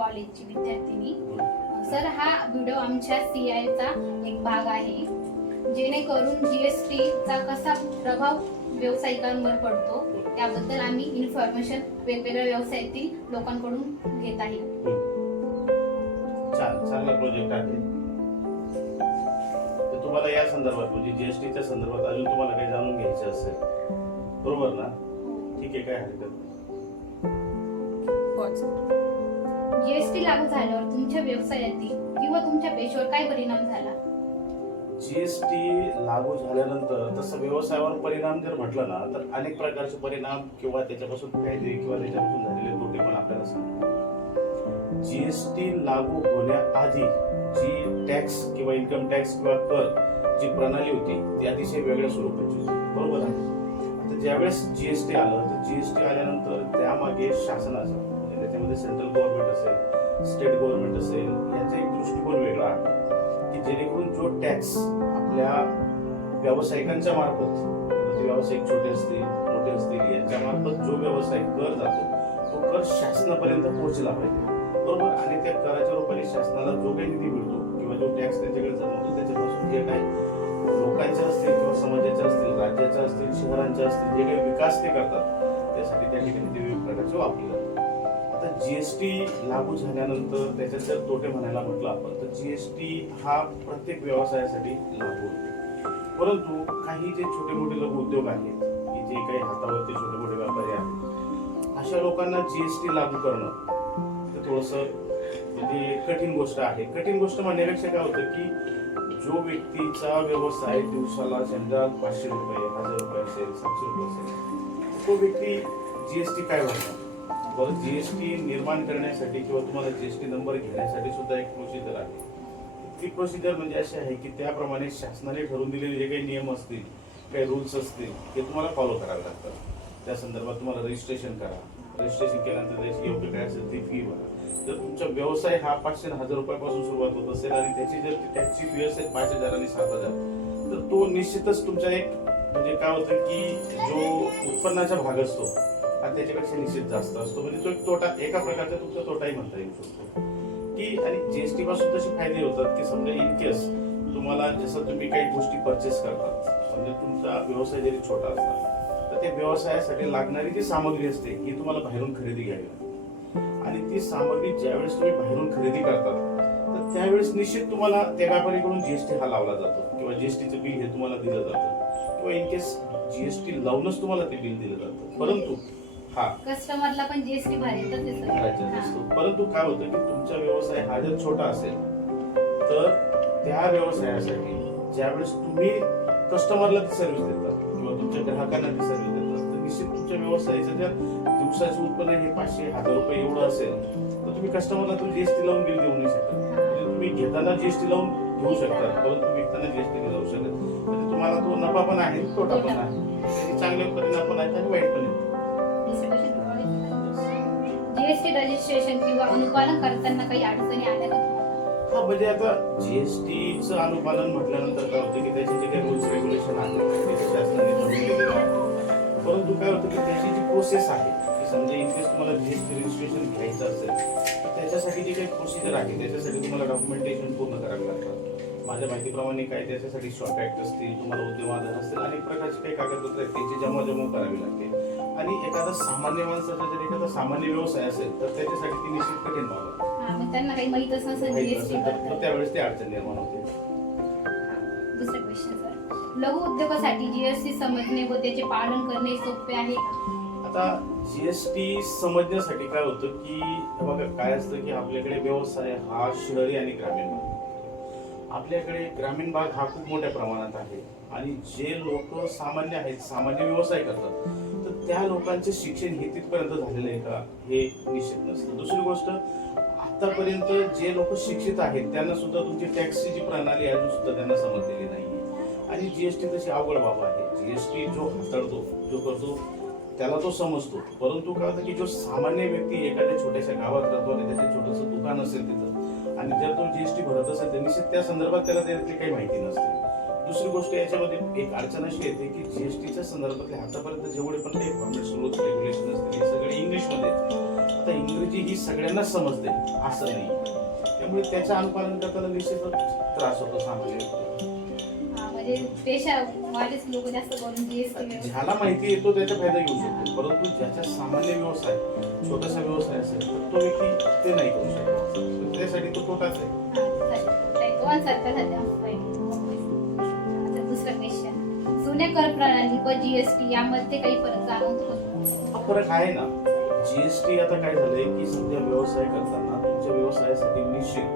कॉलेजची विद्यार्थिनी. सर, हा व्हिडिओ आमच्या CIचा एक भाग आहे, जेणेकरून GSTचा कसा प्रभाव व्यावसायिकांवर पडतो त्याबद्दल आम्ही इन्फॉर्मेशन वेगवेगळ्या व्यवसायातील लोकांकडून घेत आहे. चांगला प्रोजेक्ट आहे. तर तुम्हाला या संदर्भात म्हणजे GSTच्या संदर्भात अजून तुम्हाला काही जाणून घ्यायचं असेल, बरोबर ना? ठीक आहे, काय हरकत नाही. GST लागू झाल्यावर तुमच्या व्यवसायातील किंवा तुमच्या पेशेवर काय परिणाम झाला? GST लागू झाल्यानंतर तसं व्यवसायावर परिणाम जर म्हटलं ना तर अनेक प्रकारचे परिणाम किंवा त्याच्यापासून फायदे किंवा त्याच्यापासून झालेले तोटे पण आपल्याला सांगतात. GST लागू होण्याआधी जी टॅक्स किंवा इन्कम टॅक्स किंवा कर जी प्रणाली होती ती अतिशय वेगळ्या स्वरूपाची होती, बरोबर आहे. आता ज्यावेळेस GST आलं तर GST आल्यानंतर त्यामागे शासनाचा म्हणजे त्याच्यामध्ये सेंट्रल गव्हर्नमेंट असेल, स्टेट गव्हर्नमेंट असेल, याचा एक दृष्टिकोन वेगळा आहे की जेणेकरून जो टॅक्स आपल्या व्यावसायिकांच्या मार्फत, व्यावसायिक छोटे असतील मोठे असतील यांच्या मार्फत जो व्यवसाय कर जातो तो कर शासनापर्यंत पोहोचला पाहिजे, बरोबर. आणि त्या कराच्या रूपाने शासनाला जो काही निधी मिळतो किंवा जो टॅक्स त्यांच्याकडे जमा होतो त्याच्यापासून जे काही लोकांच्या असतील किंवा समाजाच्या असतील, राज्याच्या असतील, शहरांच्या असतील, जे काही विकास ते करतात त्यासाठी त्या ठिकाणी ते विविध प्रकारचे वापरले जातात. आता GST लागू झाल्यानंतर त्याच्यात जर तोटे म्हणायला म्हटलं आपण तर GST हा प्रत्येक व्यवसायासाठी लागू होतो, परंतु काही जे छोटे मोठे लघु उद्योग आहेत की जे काही हातावरती छोटे मोठे व्यापारी आहेत अशा लोकांना GST लागू करणं ते थोडस म्हणजे कठीण गोष्ट आहे. कठीण गोष्ट म्हणण्यापेक्षा काय होतं की जो व्यक्तीचा व्यवसाय दिवसाला समजा 500 रुपये 1000 रुपये असेल 700 रुपये असेल तो व्यक्ती GST काय भरणार? बरं, GST निर्माण करण्यासाठी किंवा तुम्हाला GST नंबर घेण्यासाठी सुद्धा एक प्रोसिजर आहे. ती प्रोसिजर म्हणजे अशी आहे की त्याप्रमाणे शासनाने ठरवून दिलेले जे काही नियम असतील, काही रूल्स असतील ते तुम्हाला फॉलो करावे लागतात. त्या संदर्भात तुम्हाला रजिस्ट्रेशन करा. रजिस्ट्रेशन केल्यानंतर त्याची योग्य काय असेल ती फी भरा. जर तुमचा व्यवसाय हा 500 1000 रुपयापासून सुरुवात होत असेल आणि त्याची जर टॅक्सची फी असेल 5000 आणि 7000 तर तो निश्चितच तुमचा एक म्हणजे काय होतं की जो उत्पन्नाचा भाग असतो हा त्याच्यापेक्षा निश्चित जास्त असतो. म्हणजे तो एक तोटा, एका प्रकारचा तुमचा तोटाही म्हणता येऊ शकतो की. आणि GST पासून तसे फायदे होतात की समजा इन केस तुम्हाला जसं तुम्ही काही गोष्टी परचेस करतात म्हणजे तुमचा व्यवसाय जरी छोटा असला तर त्या व्यवसायासाठी लागणारी जी सामग्री असते ही तुम्हाला बाहेरून खरेदी घ्यावी लागते. आणि ती सामग्री ज्यावेळेस तुम्ही बाहेरून खरेदी करतात तर त्यावेळेस निश्चित तुम्हाला त्या व्यापारीकडून GST हा लावला जातो किंवा GSTचं बिल हे तुम्हाला दिलं जातं किंवा इन केस GST लावूनच तुम्हाला ते बिल दिलं जातं. परंतु कस्टमरला पण GST भरायचा असतो. परंतु काय होतं की तुमचा व्यवसाय हा जर छोटा असेल तर त्या व्यवसायासाठी ज्यावेळेस तुम्ही कस्टमरला ती सर्व्हिस देतात किंवा तुमच्या ग्राहकांना ती सर्व्हिस देतात तर निश्चित तुमच्या व्यवसायाचं जर दिवसाचं उत्पन्न हे 500 1000 रुपये एवढं असेल तर तुम्ही कस्टमरला तुम्ही GST लावून बिल देऊ नाही शकत. म्हणजे तुम्ही घेताना GST लावून घेऊ शकतात परंतु विकताना GST नाही लावू शकत. म्हणजे तुम्हाला तो नफा पण आहे तोटा पण आहे, त्याचे चांगले परिणाम पण आहेत आणि वाईट पण आहेत. GST रजिस्ट्रेशन किंवा अनुपालन करताना काही अडचणी आल्या का? हा, म्हणजे आता GSTचं अनुपालन म्हटल्यानंतर काय होतं की त्याचे जे काही रूल्स रेग्युलेशन आहेत ते शासनाने ठरवलेले आहेत. परंतु काय होतं की त्याची जी प्रोसेस आहे की समजा इन केस तुम्हाला GST रजिस्ट्रेशन घ्यायचं असेल तर त्याच्यासाठी जी काही प्रोसिजर आहे त्याच्यासाठी तुम्हाला डॉक्युमेंटेशन पूर्ण करावे लागतात. माझ्या माहितीप्रमाणे काय त्याच्यासाठी शॉर्ट ऍक्ट असतील, तुम्हाला उद्यम आधार असतील, अनेक प्रकारचे काही कागदपत्र आहेत त्याची जमाजमो करावी लागते. आणि एखादा सामान्य माणसाचा जर एखादा सामान्य व्यवसाय असेल तर त्याच्यासाठी ती निश्चित कठीण बाब आहे. त्यांना काही माहीतच नसेल GST तर त्यावेळेस ती अडचण निर्माण होते. दुसरा क्वेश्चन सर, लघु उद्योगासाठी GST समजणे व त्याचे पालन करणे सोपे आहे का? आता GST समजण्यासाठी काय होतं की बघा काय असतं की आपल्याकडे व्यवसाय हा शहरी आणि ग्रामीण भाग. आपल्याकडे ग्रामीण भाग हा खूप मोठ्या प्रमाणात आहे आणि जे लोक सामान्य आहेत, सामान्य व्यवसाय करतात तर त्या लोकांचे शिक्षण हे तिथपर्यंत झालेलं आहे का हे निश्चित नसतं. दुसरी गोष्ट, आतापर्यंत जे लोक शिक्षित आहेत त्यांना सुद्धा तुमची टॅक्सची जी प्रणाली आहे अजून सुद्धा त्यांना समजलेली नाही. आणि GST तशी अवघड बाब आहे. GST जो हाताळतो जो करतो त्याला तो समजतो, परंतु काय होतं की जो सामान्य व्यक्ती एखाद्या छोट्याशा गावात राहतो आणि त्याचं छोटंसं दुकान असेल तिथं आणि जर तो GST भरत असेल तर निश्चित त्या संदर्भात त्याला त्यातली काही माहिती नसते. दुसरी गोष्ट याच्यामध्ये एक अडचण अशी येते की जीएसटीच्या संदर्भातले आतापर्यंत जेवढे पण काही फॉर्मॅट्स रूल्स रेग्युलेशन असतील हे सगळे इंग्लिशमध्ये आहेत. आता इंग्रजी ही सगळ्यांना समजते असं नाही, त्यामुळे त्याचं अनुपालन करताना निश्चितच त्रास होतो सामान्य व्यक्तीला. म्हणजे पेशावालेच लोक जास्त करून जीएसटी ज्याला माहिती येतो त्याचा फायदा घेऊ शकतो, परंतु ज्याचा सामान्य व्यवसाय छोटासा व्यवसाय असेल तर तो व्यक्ती ते नाही करू शकतो, त्यासाठी तो तोटाच आहे. दुसरा क्वेश्चन, जुन्या कर प्रणाली व जीएसटी यामध्ये काही फरक जाणवतो का? हा फरक आहे ना. जीएसटी आता काय झालंय की सध्या व्यवसाय करताना तुमच्या व्यवसायासाठी निश्चित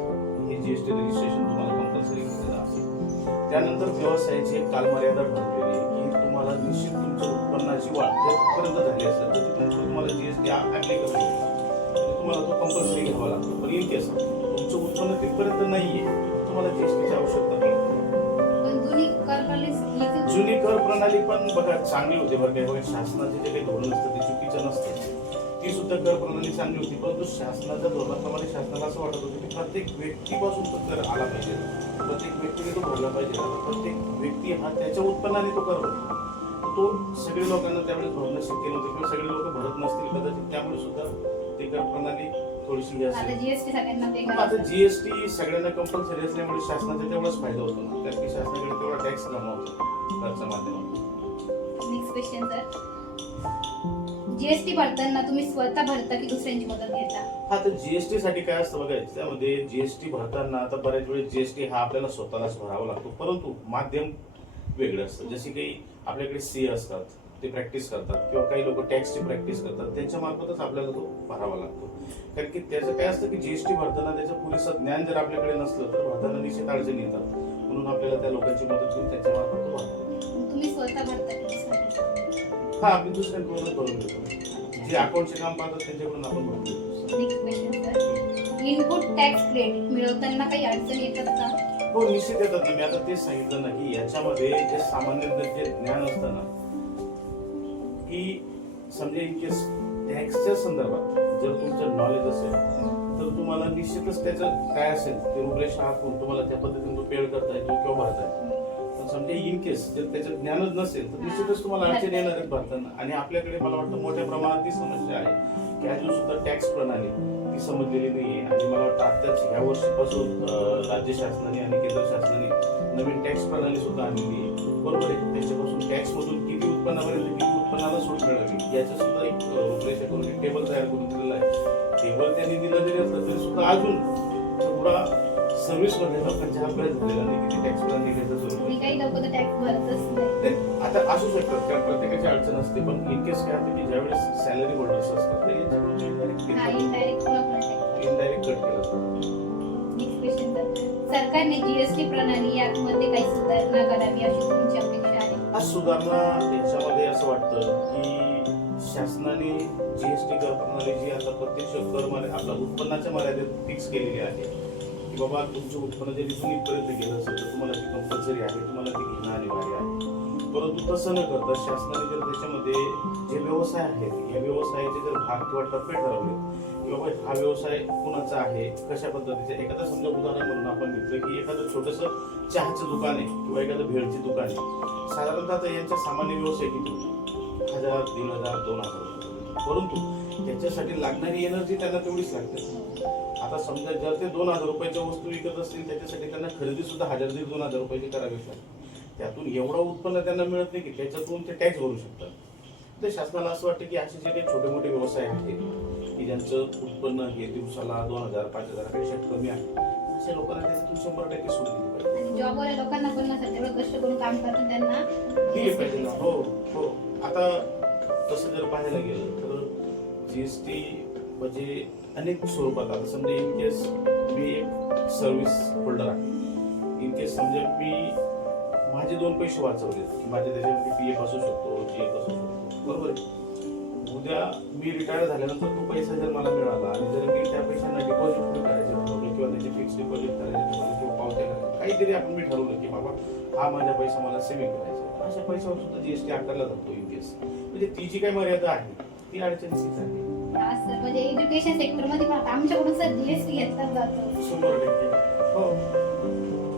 हे जीएसटी रजिस्ट्रेशन तुम्हाला कंपल्सरी केलेलं आहे. त्यानंतर व्यवसायाची एक कालमर्यादा ठरवलेली आहे की तुम्हाला निश्चित तुमच्या उत्पन्नाची वाढ जोपर्यंत झाली असेल तर तिथून तुम्हाला जीएसटी ऍप्लिकेबल होतो, तुम्हाला तो कंपल्सरी घ्यावा लागतो. पण इन केस तुमचं उत्पन्न तिथपर्यंत नाहीये तुम्हाला जीएसटीची आवश्यकता नाही. जुनी कर प्रणाली पण बघा चांगली होती बरं काय, शासनाचे जे काही धोरण असतं ते चुकीचं नसतं, ती सुद्धा कर प्रणाली चांगली होती. परंतु शासनाच्या धोरणाप्रमाणे शासनाला असं वाटत होतं की प्रत्येक व्यक्तीपासून तो कर आला पाहिजे, प्रत्येक व्यक्तीने तो भरला पाहिजे. आता प्रत्येक व्यक्ती हा त्याच्या उत्पन्नाने तो कर भरतो, तो सगळे लोकांना त्यावेळेस भरणं शक्य नव्हतं किंवा सगळे लोक भरत नसतील कदाचित, त्यामुळे सुद्धा ती कर प्रणाली थोडीशी आता जीएसटी सगळ्यांना पे आता जीएसटी सगळ्यांना कंपल्सरी असल्यामुळे शासनाचा तेवढाच फायदा होतो ना, कारण की शासनाकडे तेवढा टॅक्स जमा होतो करच्या माध्यमातून. नेक्स्ट क्वेश्चन सर, जीएसटी भरताना तुम्ही स्वतः भरता की दुसऱ्यांची मदत घेता? हा तर जीएसटी साठी काय असतं बघा, त्यामध्ये जीएसटी भरताना आता बऱ्याच वेळेस जीएसटी हा आपल्याला स्वतःलाच भरावा लागतो, परंतु माध्यम वेगळं असतं. जसे काही आपल्याकडे सीए असतात ते प्रॅक्टिस करतात किंवा काही लोक टॅक्सची प्रॅक्टिस करतात, त्यांच्या मार्फतच आपल्याला तो भरावा लागतो. कारण की त्याचं काय असतं की जीएसटी भरताना त्याचं पुरेसं ज्ञान जर आपल्याकडे नसलं तर भरताना निश्चित अडचणी येतात, म्हणून आपल्याला त्या लोकांची मदत घेऊन त्यांच्या मार्फत तो भरावा. तुम्ही स्वतः भरता की दुसऱ्यांची? हा आम्ही दुसऱ्यांकडूनच भरून घेतो, जे अकाउंटचे काम पाहतात त्यांच्याकडून आपण भरून घेतो. Next question sir, input tax credit मिळवताना काही अडचणी येतात का? हो निश्चित येतात ना. मी आता तेच सांगितलं ना की याच्यामध्ये जे सामान्य जे ज्ञान असतं ना की समजा इन केस टॅक्सच्या संदर्भात जर तुमचं नॉलेज असेल तर तुम्हाला निश्चितच त्याचं काय असेल ते रूपरेषा आखून तुम्हाला त्या पद्धतीने तो पेड करता येतो किंवा भरता येतो. पण समजा इन केस जर त्याचं ज्ञानच नसेल तर निश्चितच तुम्हाला अडचण येणार आहेत भरताना. आणि आपल्याकडे मला वाटतं मोठ्या प्रमाणात ती समस्या आहे की अजून सुद्धा टॅक्स प्रणाली ती समजलेली नाहीये. आणि मला वाटतं आताच ह्या वर्षीपासून राज्य शासनाने आणि केंद्र शासनाने नवीन टॅक्स प्रणाली सुद्धा आणलेली आहे, बरोबर आहे. त्याच्यापासून टॅक्स मधून किती उत्पन्नापर्यंत किती उत्पन्नाला सूट मिळावी याचं सुद्धा एक रूपरेषा करून एक टेबल तयार करून दिलेला आहे. टेबल त्यांनी दिलं जरी असलं तरी सुद्धा अजून थोडा सर्व्हिस मध्ये लोकांचा अभ्यास झालेला नाही किती टॅक्स प्रणाली घ्यायचं स्वरूप. काही लोक तर टॅक्स भरतच नाही. आता असू शकतात कारण प्रत्येकाची अडचण असते, पण इन केस काय होतं की ज्यावेळेस सॅलरी होल्डर्स असतात तर यांच्याकडून इनडायरेक्ट कट केला जातो. नेक्स्ट क्वेश्चन सर, सरकारने जीएसटी प्रणाली यामध्ये काही सुधारणा करावी अशी तुमची अपेक्षा आहे? हा सुधारणा याच्यामध्ये असं वाटतं की शासनाने जीएसटी कर प्रणाली जी आता प्रत्यक्ष कर आपला उत्पन्नाच्या मर्यादेत फिक्स केलेली आहे की बाबा तुमचं उत्पन्न जरी तुम्ही इथपर्यंत गेलं असेल तर तुम्हाला ती कंपल्सरी आहे, तुम्हाला ती घेणं अनिवार्य आहे. परंतु तसं न करता शासनाने जर त्याच्यामध्ये जे व्यवसाय आहेत या व्यवसायाचे जर भाग किंवा टप्पे ठरवले की बाबा हा व्यवसाय कुणाचा आहे कशा पद्धतीचा. एखादा समजा उदाहरण म्हणून आपण घेतलं की एखादं छोटंसं चहाचं दुकान आहे किंवा एखादं भेळची दुकान आहे, साधारणतः यांचा सामान्य व्यवसाय किती 1000, 3000, 2000 रुपये, परंतु त्याच्यासाठी लागणारी एनर्जी त्यांना तेवढीच लागते. आता समजा जर ते 2000 रुपयाच्या वस्तू विकत असतील त्याच्यासाठी त्यांना खरेदी सुद्धा 1000-1500 रुपयाची करावीच लागते. त्यातून एवढं उत्पन्न त्यांना मिळत नाही की त्याच्यातून ते टॅक्स भरू शकतात. तर शासनाला असं वाटतं की असे जे काही छोटे मोठे व्यवसाय आहेत की ज्यांचं उत्पन्न हे दिवसाला 2000-5000 पेक्षा कमी आहे अशा लोकांना त्याच्यातून 100% सूट दिली पाहिजे. आणि जॉबवाल्या लोकांना पण नसेल तेवढं कष्ट करून काम करतात त्यांना दिली पाहिजे ना. हो हो. आता तसं जर पाहायला गेलं तर जीएसटी म्हणजे अनेक स्वरूपात. आता समजा इन केस मी एक सर्व्हिस होल्डर आहे, इन केस समजा मी माझे 2 पैसे वाचवले की माझे त्याच्यामध्ये पीएफ असू शकतो, जीएफ असू शकतो, बरोबर आहे. उद्या मी रिटायर झाल्यानंतर तो पैसा जर मला मिळाला आणि जर मी त्या पैशांना डिपॉझिट करायचे ठरवलं किंवा त्याचे फिक्स डिपॉझिट करायचे ठरवलं किंवा पावत्या करायच्या काहीतरी आपण मी ठरवलं की बाबा हा माझा पैसा मला सेव्हिंग करायचा, अशा पैशावर सुद्धा जीएसटी आकारला जातो इन केस. म्हणजे ती जी काही मर्यादा आहे ती अडचणीचीच आहे. सर म्हणजे एज्युकेशन सेक्टर मध्ये आमच्याकडून सर जीएसटी घेतला जातो. 100%. हो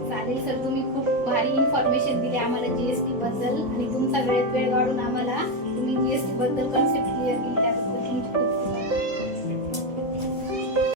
चालेल सर तुम्ही खूप भारी इन्फॉर्मेशन दिली आम्हाला जीएसटी बद्दल आणि तुमचा वेळ काढून आम्हाला तुम्ही जीएसटी बद्दल कन्सेप्ट क्लिअर केली